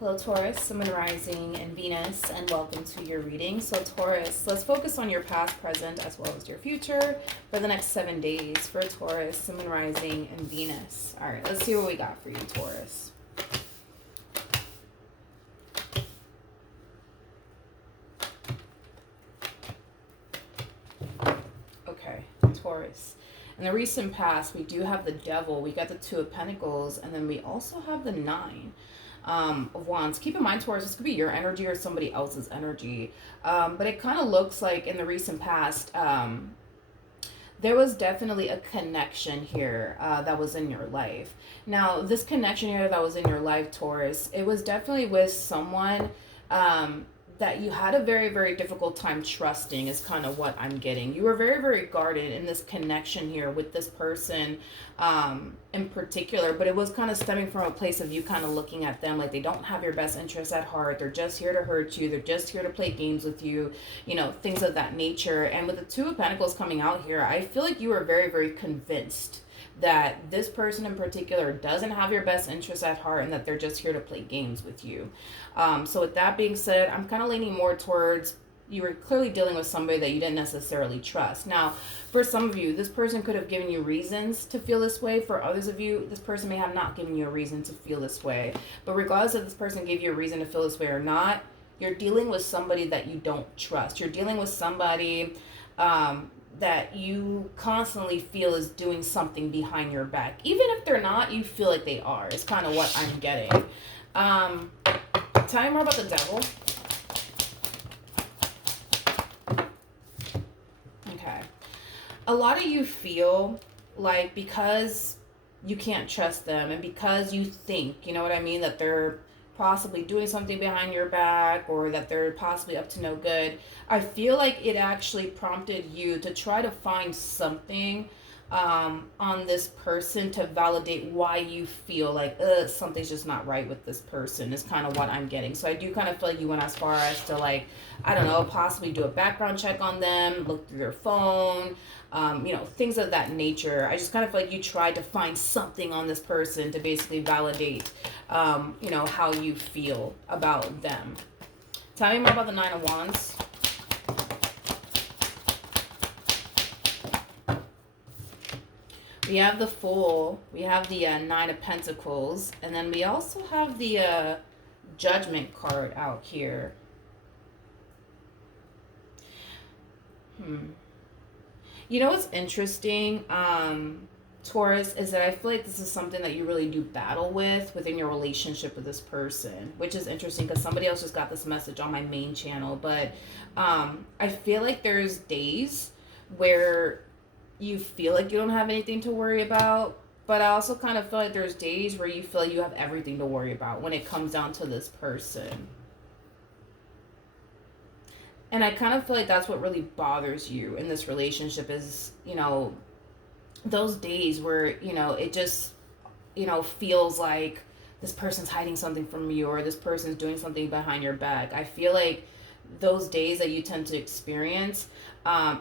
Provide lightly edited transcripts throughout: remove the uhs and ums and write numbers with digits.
Hello Taurus, Sun, Moon, Rising, and Venus, and welcome to your reading. So Taurus, let's focus on your past, present, as well as your future for the next 7 days for Taurus, Sun, Moon, Rising, and Venus. All right, let's see what we got for you, Taurus. Okay, Taurus. In the recent past, we do have the Devil, we got the Two of Pentacles, and then we also have the Nine of Wands. Keep in mind, Taurus, this could be your energy or somebody else's energy. But it kind of looks like in the recent past, there was definitely a connection here that was in your life. Now, this connection here that was in your life, Taurus, it was definitely with someone that you had a very, very difficult time trusting is kind of what I'm getting. You were very, very guarded in this connection here with this person in particular, but it was kind of stemming from a place of you kind of looking at them like they don't have your best interests at heart. They're just here to hurt you. They're just here to play games with you, you know, things of that nature. And with the Two of Pentacles coming out here, I feel like you were very, very convinced that this person in particular doesn't have your best interests at heart and that they're just here to play games with you. So with that being said, I'm kind of leaning more towards you were clearly dealing with somebody that you didn't necessarily trust. Now, for some of you, this person could have given you reasons to feel this way. For others of you, this person may have not given you a reason to feel this way. But regardless if this person gave you a reason to feel this way or not, you're dealing with somebody that you don't trust. You're dealing with somebody that you constantly feel is doing something behind your back. Even if they're not, you feel like they are. It's kind of what I'm getting. Tell me more about the Devil. Okay. A lot of you feel like because you can't trust them and because you think, you know what I mean, that they're possibly doing something behind your back or that they're possibly up to no good, I feel like it actually prompted you to try to find something on this person to validate why you feel like something's just not right with this person is kind of what I'm getting. So I do kind of feel like you went as far as to, like, I don't know, possibly do a background check on them, look through their phone, you know, things of that nature. I just kind of feel like you tried to find something on this person to basically validate, you know, how you feel about them. Tell me more about the Nine of Wands. We have the Fool, we have the Nine of Pentacles, and then we also have the Judgment card out here. You know what's interesting, Taurus, is that I feel like this is something that you really do battle with within your relationship with this person, which is interesting because somebody else just got this message on my main channel. But I feel like there's days where you feel like you don't have anything to worry about, but I also kind of feel like there's days where you feel like you have everything to worry about when it comes down to this person. And I kind of feel like that's what really bothers you in this relationship is, you know, those days where, you know, it just, you know, feels like this person's hiding something from you or this person's doing something behind your back. I feel like those days that you tend to experience,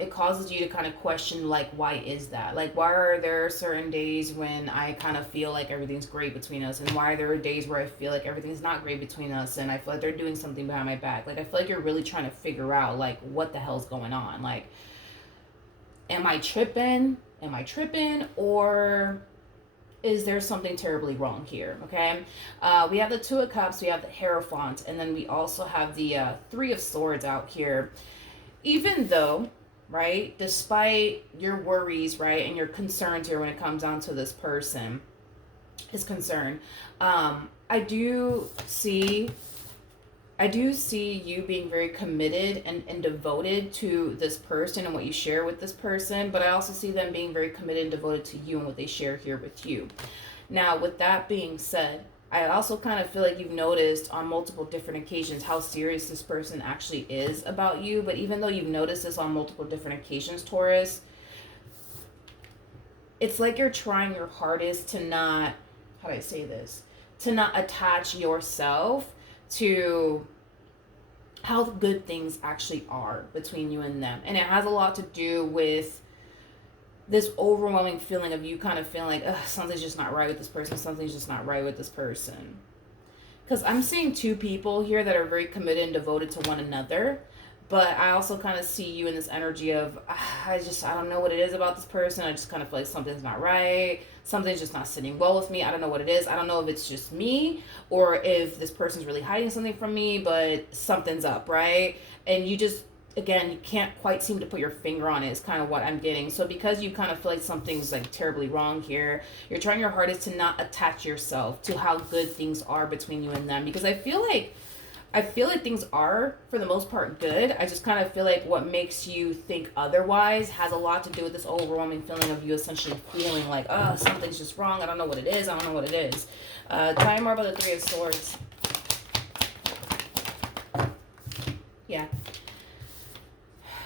it causes you to kind of question, like, why is that? Like, why are there certain days when I kind of feel like everything's great between us, and why are there days where I feel like everything's not great between us and I feel like they're doing something behind my back? Like, I feel like you're really trying to figure out, like, what the hell's going on? Like, am I tripping? Or is there something terribly wrong here? Okay. We have the Two of Cups, we have the Hierophant, and then we also have the Three of Swords out here. Even though, right, despite your worries, right, and your concerns here when it comes down to this person is concerned, I do see you being very committed and devoted to this person and what you share with this person, but I also see them being very committed and devoted to you and what they share here with you. Now, with that being said, I also kind of feel like you've noticed on multiple different occasions how serious this person actually is about you, but even though you've noticed this on multiple different occasions, Taurus, it's like you're trying your hardest to not, how do I say this, to not attach yourself to how good things actually are between you and them. And it has a lot to do with this overwhelming feeling of you kind of feeling like, ugh, something's just not right with this person. Something's just not right with this person. Because I'm seeing two people here that are very committed and devoted to one another. But I also kind of see you in this energy of, I don't know what it is about this person. I just kind of feel like something's not right. Something's just not sitting well with me. I don't know what it is. I don't know if it's just me or if this person's really hiding something from me, but something's up, right? And you just, again, you can't quite seem to put your finger on it is kind of what I'm getting. So because you kind of feel like something's like terribly wrong here, you're trying your hardest to not attach yourself to how good things are between you and them. Because I feel like things are, for the most part, good. I just kind of feel like what makes you think otherwise has a lot to do with this overwhelming feeling of you essentially feeling like, oh, something's just wrong. I don't know what it is. I don't know what it is. Tell me more about the Three of Swords. Yeah.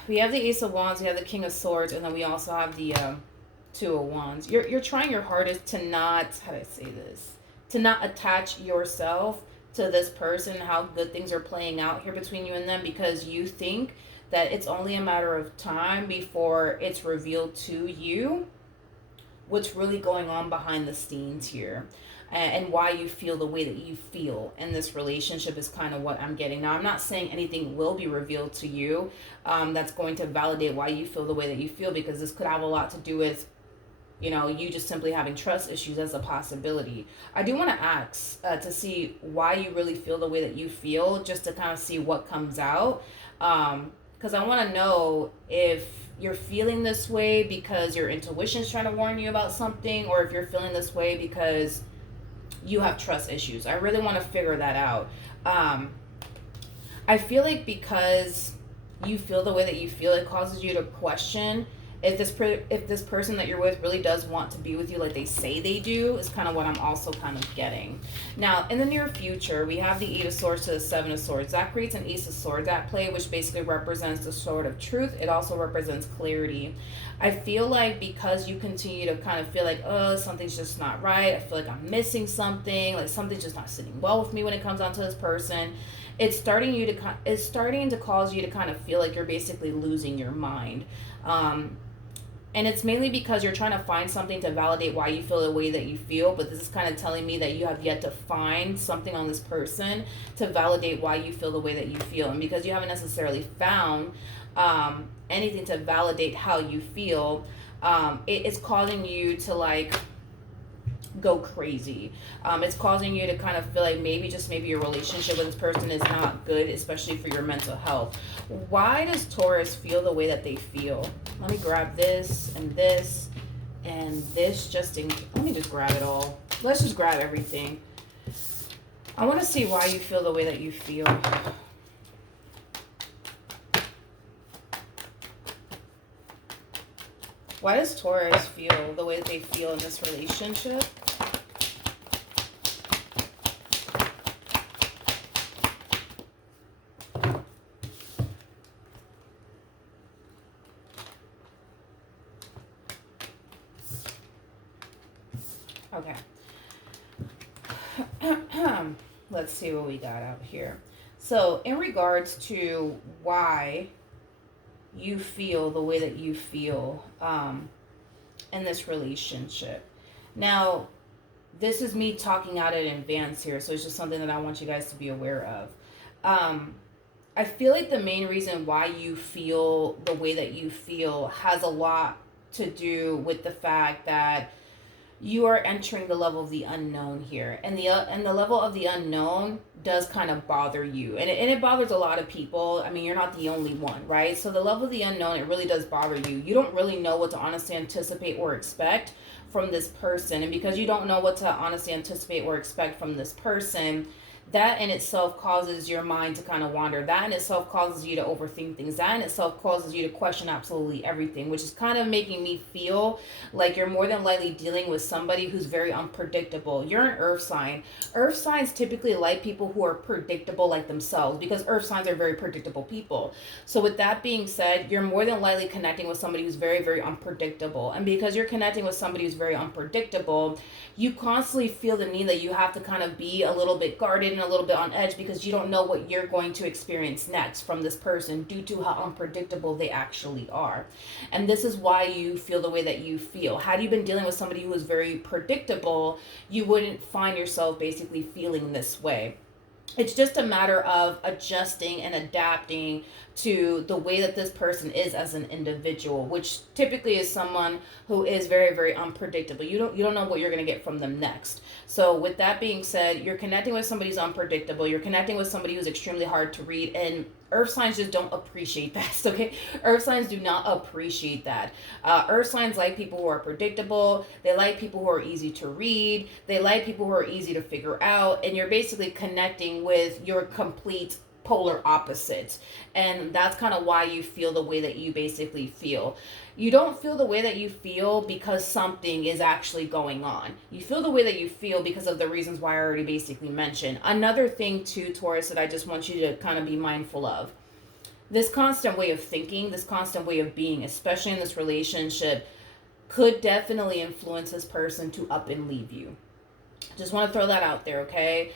We have the Ace of Wands, we have the King of Swords, and then we also have the Two of Wands. You're trying your hardest to not, how do I say this? To not attach yourself to this person, how good things are playing out here between you and them, because you think that it's only a matter of time before it's revealed to you what's really going on behind the scenes here, and why you feel the way that you feel in this relationship is kind of what I'm getting. Now, I'm not saying anything will be revealed to you that's going to validate why you feel the way that you feel, because this could have a lot to do with you just simply having trust issues as a possibility. I do want to ask to see why you really feel the way that you feel, just to kind of see what comes out. Because I want to know if you're feeling this way because your intuition's trying to warn you about something, or if you're feeling this way because you have trust issues. I really want to figure that out. I feel like because you feel the way that you feel, it causes you to question if this person that you're with really does want to be with you like they say they do, is kind of what I'm also kind of getting. Now, in the near future, we have the Eight of Swords to the Seven of Swords. That creates an Ace of Swords at play, which basically represents the sword of truth. It also represents clarity. I feel like because you continue to kind of feel like, oh, something's just not right. I feel like I'm missing something. Like something's just not sitting well with me when it comes down to this person. It's starting to cause you to kind of feel like you're basically losing your mind. And it's mainly because you're trying to find something to validate why you feel the way that you feel. But this is kind of telling me that you have yet to find something on this person to validate why you feel the way that you feel. And because you haven't necessarily found anything to validate how you feel, it's causing you to like go crazy. It's causing you to kind of feel like maybe your relationship with this person is not good, especially for your mental health. Why does Taurus feel the way that they feel? Let me grab this and this and this let me just grab it all. Let's just grab everything. I want to see why you feel the way that you feel. Why does Taurus feel the way that they feel in this relationship? Okay. Let's see what we got out here. So in regards to why you feel the way that you feel in this relationship. Now, this is me talking out in advance here, so it's just something that I want you guys to be aware of. I feel like the main reason why you feel the way that you feel has a lot to do with the fact that you are entering the level of the unknown here, and the level of the unknown does kind of bother you, and it bothers a lot of people. I mean, you're not the only one, right? So the level of the unknown, it really does bother you. You don't really know what to honestly anticipate or expect from this person, and because you don't know what to honestly anticipate or expect from this person, that in itself causes your mind to kind of wander. That in itself causes you to overthink things. That in itself causes you to question absolutely everything, which is kind of making me feel like you're more than likely dealing with somebody who's very unpredictable. You're an earth sign. Earth signs typically like people who are predictable like themselves, because earth signs are very predictable people. So with that being said, you're more than likely connecting with somebody who's very, very unpredictable. And because you're connecting with somebody who's very unpredictable, you constantly feel the need that you have to kind of be a little bit guarded and a little bit on edge, because you don't know what you're going to experience next from this person due to how unpredictable they actually are. And this is why you feel the way that you feel. Had you been dealing with somebody who was very predictable, you wouldn't find yourself basically feeling this way. It's just a matter of adjusting and adapting to the way that this person is as an individual, which typically is someone who is very, very unpredictable. You don't know what you're going to get from them next. So with that being said, you're connecting with somebody who's unpredictable. You're connecting with somebody who's extremely hard to read, and earth signs just don't appreciate that. Okay, earth signs do not appreciate that. Earth signs like people who are predictable. They like people who are easy to read. They like people who are easy to figure out, and you're basically connecting with your complete polar opposites. And that's kind of why you feel the way that you basically feel. You don't feel the way that you feel because something is actually going on. You feel the way that you feel because of the reasons why I already basically mentioned. Another thing too, Taurus, that I just want you to kind of be mindful of. This constant way of thinking, this constant way of being, especially in this relationship, could definitely influence this person to up and leave you. Just want to throw that out there, okay?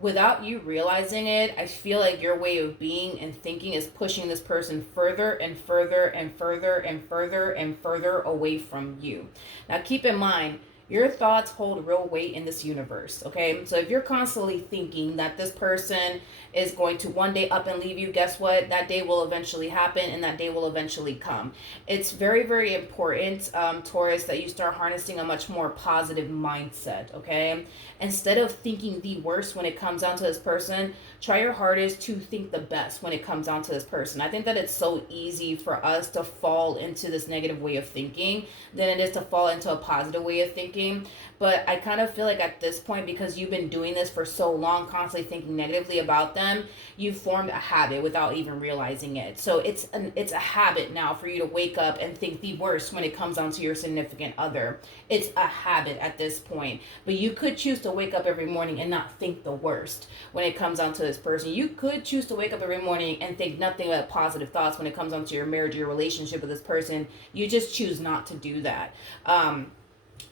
Without you realizing it, I feel like your way of being and thinking is pushing this person further and further and further and further and further away from you. Now, keep in mind, your thoughts hold real weight in this universe, okay? So if you're constantly thinking that this person is going to one day up and leave you, guess what? That day will eventually happen, and that day will eventually come. It's very, very important, Taurus, that you start harnessing a much more positive mindset, okay? Instead of thinking the worst when it comes down to this person, try your hardest to think the best when it comes down to this person. I think that it's so easy for us to fall into this negative way of thinking than it is to fall into a positive way of thinking. But I kind of feel like at this point, because you've been doing this for so long, constantly thinking negatively about them, you've formed a habit without even realizing it. So it's a habit now for you to wake up and think the worst when it comes down to your significant other. It's a habit at this point. But you could choose to wake up every morning and not think the worst when it comes down to this person. You could choose to wake up every morning and think nothing but positive thoughts when it comes down to your marriage, your relationship with this person. You just choose not to do that.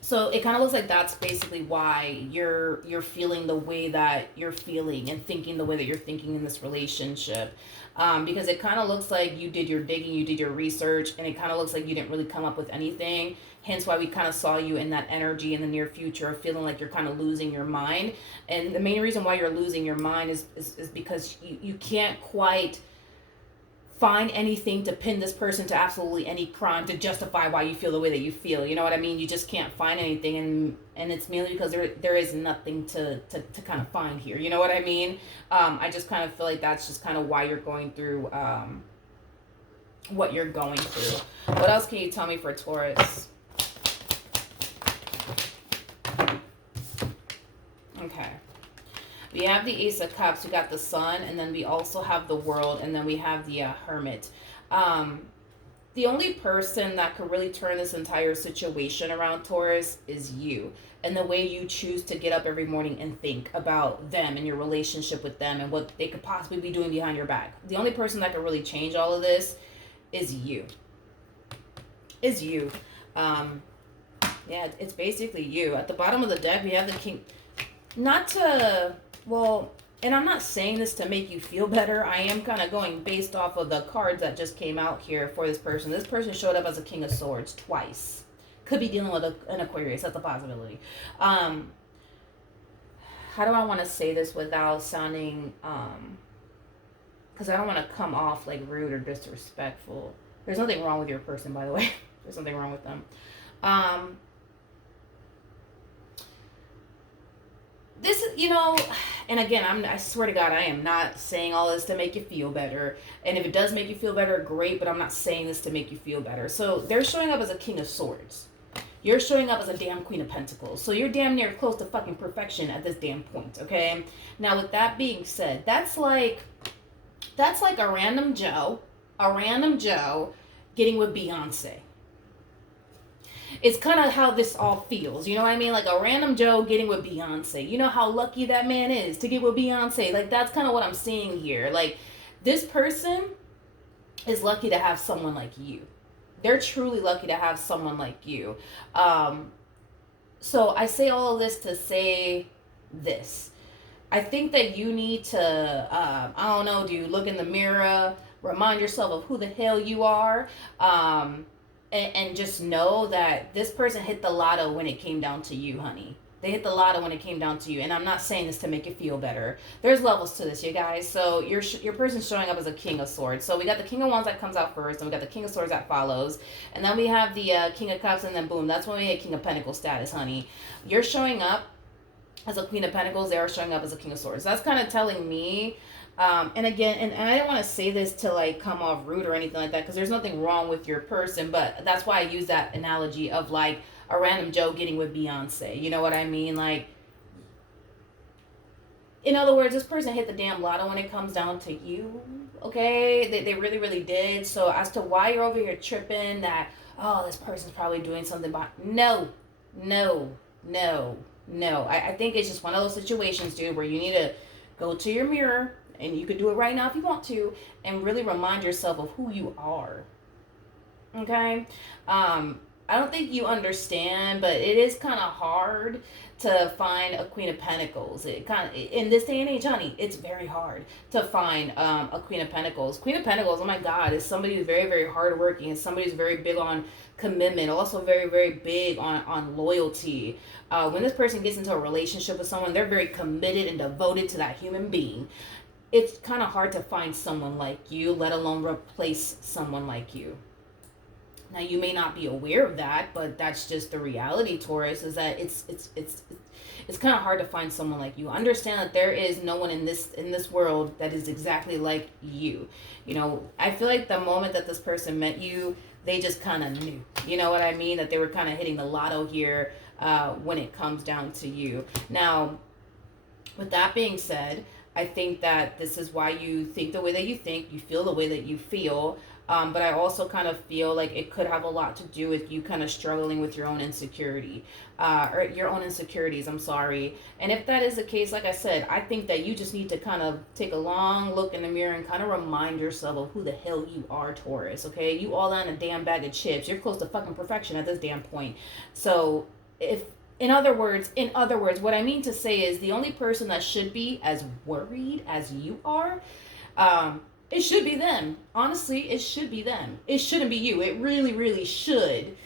So it kind of looks like that's basically why you're feeling the way that you're feeling and thinking the way that you're thinking in this relationship. Because it kind of looks like you did your digging, you did your research, and it kind of looks like you didn't really come up with anything. Hence why we kind of saw you in that energy in the near future of feeling like you're kind of losing your mind. And the main reason why you're losing your mind is because you can't quite find anything to pin this person to absolutely any crime to justify why you feel the way that you feel. You know what I mean? You just can't find anything, and it's mainly because there is nothing to kind of find here. You know what I mean? I just kind of feel like that's just kind of why you're going through what you're going through. What else can you tell me for Taurus? Okay. We have the Ace of Cups, we got the Sun, and then we also have the World, and then we have the Hermit. The only person that could really turn this entire situation around, Taurus, is you. And the way you choose to get up every morning and think about them and your relationship with them and what they could possibly be doing behind your back. The only person that could really change all of this is you. Is you. Yeah, it's basically you. At the bottom of the deck, we have the King. Not to... Well, and I'm not saying this to make you feel better. I am kind of going based off of the cards that just came out here for this person. This person showed up as a King of Swords twice. Could be dealing with an Aquarius. That's a possibility. How do I want to say this without sounding... because I don't want to come off like rude or disrespectful. There's nothing wrong with your person, by the way. There's nothing wrong with them. This is, and again, I swear to God, I am not saying all this to make you feel better. And if it does make you feel better, great, but I'm not saying this to make you feel better. So they're showing up as a King of Swords. You're showing up as a damn Queen of Pentacles. So you're damn near close to fucking perfection at this damn point, okay? Now, with that being said, that's like a random Joe getting with Beyonce. It's kind of how this all feels. You know what I mean? Like a random Joe getting with Beyonce. You know how lucky that man is to get with Beyonce. Like, that's kind of what I'm seeing here. Like, this person is lucky to have someone like you. They're truly lucky to have someone like you. So I say all of this to say this. I think that you need to, I don't know, dude, look in the mirror, remind yourself of who the hell you are. And just know that this person hit the lotto when it came down to you, honey. They hit the lotto when it came down to you. And I'm not saying this to make you feel better. There's levels to this, you guys. So your person's showing up as a King of Swords. So we got the King of Wands that comes out first, and we got the King of Swords that follows. And then we have the King of Cups, and then boom, that's when we hit King of Pentacles status, honey. You're showing up as a Queen of Pentacles. They are showing up as a King of Swords. That's kind of telling me, and again, and I don't want to say this to like come off rude or anything like that, because there's nothing wrong with your person, but that's why I use that analogy of like a random Joe getting with Beyonce. You know what I mean? Like, in other words, this person hit the damn lotto when it comes down to you. Okay? They really, really did. So as to why you're over here tripping that, oh, this person's probably doing something about, no. I think it's just one of those situations, dude, where you need to go to your mirror, and you could do it right now if you want to, and really remind yourself of who you are. Okay? I don't think you understand, but it is kind of hard to find a Queen of Pentacles. It kind of, in this day and age, honey, it's very hard to find a Queen of Pentacles. Queen of Pentacles, oh my God, is somebody who's very, very hardworking, and somebody who's very big on commitment, also very, very big on loyalty. When this person gets into a relationship with someone, they're very committed and devoted to that human being. It's kind of hard to find someone like you, let alone replace someone like you. Now, you may not be aware of that, but that's just the reality, Taurus, is that it's kind of hard to find someone like you. Understand that there is no one in this world that is exactly like you. You know, I feel like the moment that this person met you, they just kind of knew. You know what I mean? That they were kind of hitting the lotto here when it comes down to you. Now, with that being said, I think that this is why you think the way that you think, you feel the way that you feel. But I also kind of feel like it could have a lot to do with you kind of struggling with your own insecurity, or your own insecurities, I'm sorry. And if that is the case, like I said, I think that you just need to kind of take a long look in the mirror and kind of remind yourself of who the hell you are, Taurus, okay? You all on a damn bag of chips. You're close to fucking perfection at this damn point. So in other words, what I mean to say is the only person that should be as worried as you are, it should be them. Honestly, it should be them. It shouldn't be you. It really, really should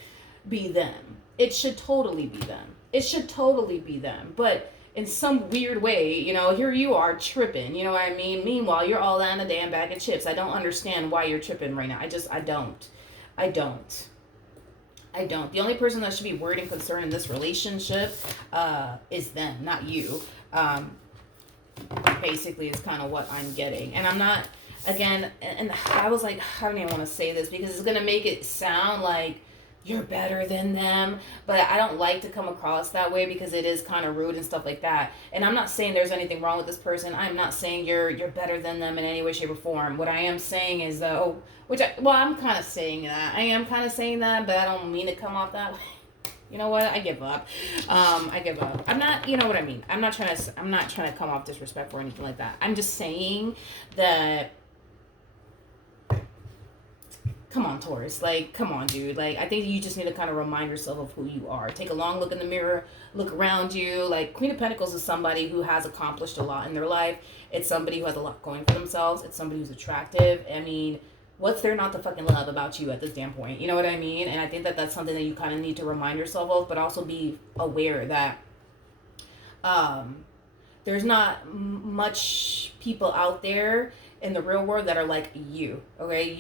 be them. It should totally be them. It should totally be them. But in some weird way, you know, here you are tripping. You know what I mean? Meanwhile, you're all on a damn bag of chips. I don't understand why you're tripping right now. I don't. The only person that should be worried and concerned in this relationship is them, not you. Basically, is kind of what I'm getting. And I'm not... Again, and I was like, I don't even want to say this because it's going to make it sound like you're better than them. But I don't like to come across that way because it is kind of rude and stuff like that. And I'm not saying there's anything wrong with this person. I'm not saying you're better than them in any way, shape, or form. What I am saying is, though, I'm kind of saying that. I am kind of saying that, but I don't mean to come off that way. You know what? I give up. I give up. I'm not, you know what I mean? I'm not trying to come off disrespectful or anything like that. I'm just saying that... Come on, Taurus. Like, come on, dude. Like, I think you just need to kind of remind yourself of who you are. Take a long look in the mirror. Look around you. Like, Queen of Pentacles is somebody who has accomplished a lot in their life. It's somebody who has a lot going for themselves. It's somebody who's attractive. I mean, what's there not to fucking love about you at this damn point? You know what I mean? And I think that that's something that you kind of need to remind yourself of, but also be aware that there's not much people out there in the real world that are like you. Okay?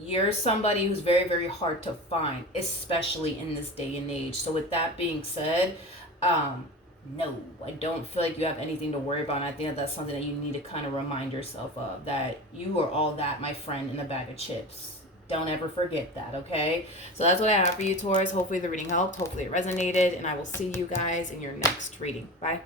You're somebody who's very, very hard to find, especially in this day and age. So with that being said, no, I don't feel like you have anything to worry about. And I think that that's something that you need to kind of remind yourself of, that you are all that, my friend, in a bag of chips. Don't ever forget that, okay? So that's what I have for you, Taurus. Hopefully the reading helped. Hopefully it resonated. And I will see you guys in your next reading. Bye.